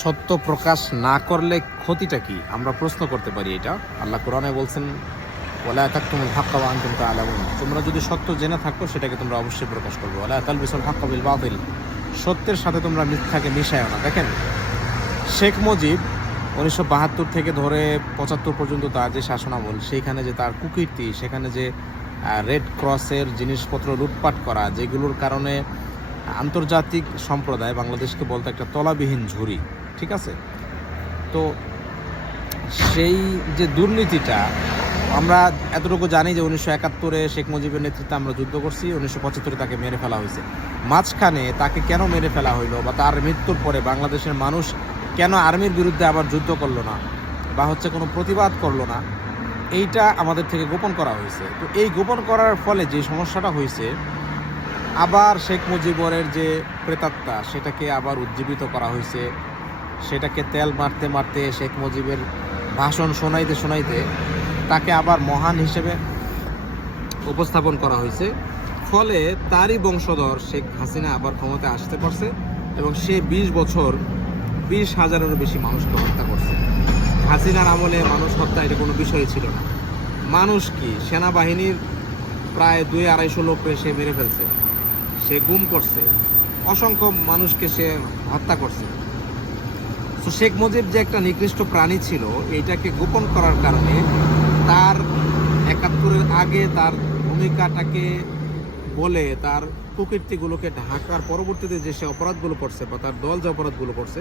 সত্য প্রকাশ না করলে ক্ষতিটা কি, আমরা প্রশ্ন করতে পারি। এটা আল্লাহ কোরআনে বলছেন, ওয়ালা তাকতুমুল হাক্কা ওয়া আনতুম তা'লামুন, তোমরা যদি সত্য জেনে থাকো সেটাকে তোমরা অবশ্যই প্রকাশ করবে। ওয়ালা তালবিসুল হাক্কা বিল বাতিল, সত্যের সাথে তোমরা মিথ্যাকে মিশায়ও না। দেখেন, শেখ মুজিব 1972 থেকে ধরে 75 পর্যন্ত তার যে শাসনামল, সেইখানে যে তার কুকীর্তি, সেখানে যে রেড ক্রসের জিনিসপত্র লুটপাট করা, যেগুলোর কারণে আন্তর্জাতিক সম্প্রদায় বাংলাদেশকে বলতে একটা তলাবিহীন ঝুড়ি, ঠিক আছে? তো সেই যে দুর্নীতিটা, আমরা এতটুকু জানি যে 1971-এ শেখ মুজিবের নেতৃত্বে আমরা যুদ্ধ করছি, 1975-এ তাকে মেরে ফেলা হয়েছে। মাঝখানে তাকে কেন মেরে ফেলা হইলো, বা তার মৃত্যুর পরে বাংলাদেশের মানুষ কেন আর্মির বিরুদ্ধে আবার যুদ্ধ করলো না, বা কোনো প্রতিবাদ করলো না, এইটা আমাদের থেকে গোপন করা হয়েছে। তো এই গোপন করার ফলে যে সমস্যাটা হয়েছে, আবার শেখ মুজিবরের যে প্রেতাত্মা, সেটাকে আবার উজ্জীবিত করা হয়েছে। সেটাকে তেল মারতে মারতে, শেখ মুজিবের ভাষণ শোনাইতে শোনাইতে তাকে আবার মহান হিসেবে উপস্থাপন করা হয়েছে। ফলে তারই বংশধর শেখ হাসিনা আবার ক্ষমতায় আসতে পারছে, এবং সে 20 বছর 20,000-এরও বেশি মানুষকে হত্যা করছে। হাসিনার আমলে মানুষ হত্যা এটা কোনো বিষয় ছিল না। মানুষ কি, সেনাবাহিনীর প্রায় 200-250 লোককে সে মেরে ফেলছে, সে গুম করছে, অসংখ্য মানুষকে সে হত্যা করছে। তো শেখ মুজিব যে একটা নিকৃষ্ট প্রাণী ছিল, এইটাকে গোপন করার কারণে তার 71-এর আগে তার ভূমিকাটাকে বলে, তার কুকীর্তিগুলোকে ঢাকার পরবর্তীতে যে সে অপরাধগুলো করছে, বা তার দল যে অপরাধগুলো করছে,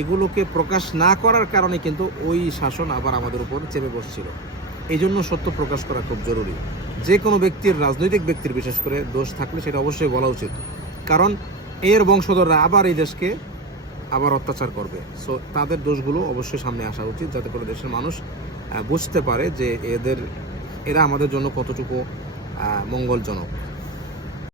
এগুলোকে প্রকাশ না করার কারণে কিন্তু ওই শাসন আবার আমাদের উপর চেপে বসছিল। এই জন্য সত্য প্রকাশ করা খুব জরুরি। যে কোনো ব্যক্তির, রাজনৈতিক ব্যক্তির বিশেষ করে, দোষ থাকলে সেটা অবশ্যই বলা উচিত, কারণ এর বংশধররা আবার এই দেশকে আবার অত্যাচার করবে। সো তাদের দোষগুলো অবশ্যই সামনে আসা উচিত, যাতে করে দেশের মানুষ বুঝতে পারে যে এরা আমাদের জন্য কতটুকু মঙ্গলজনক।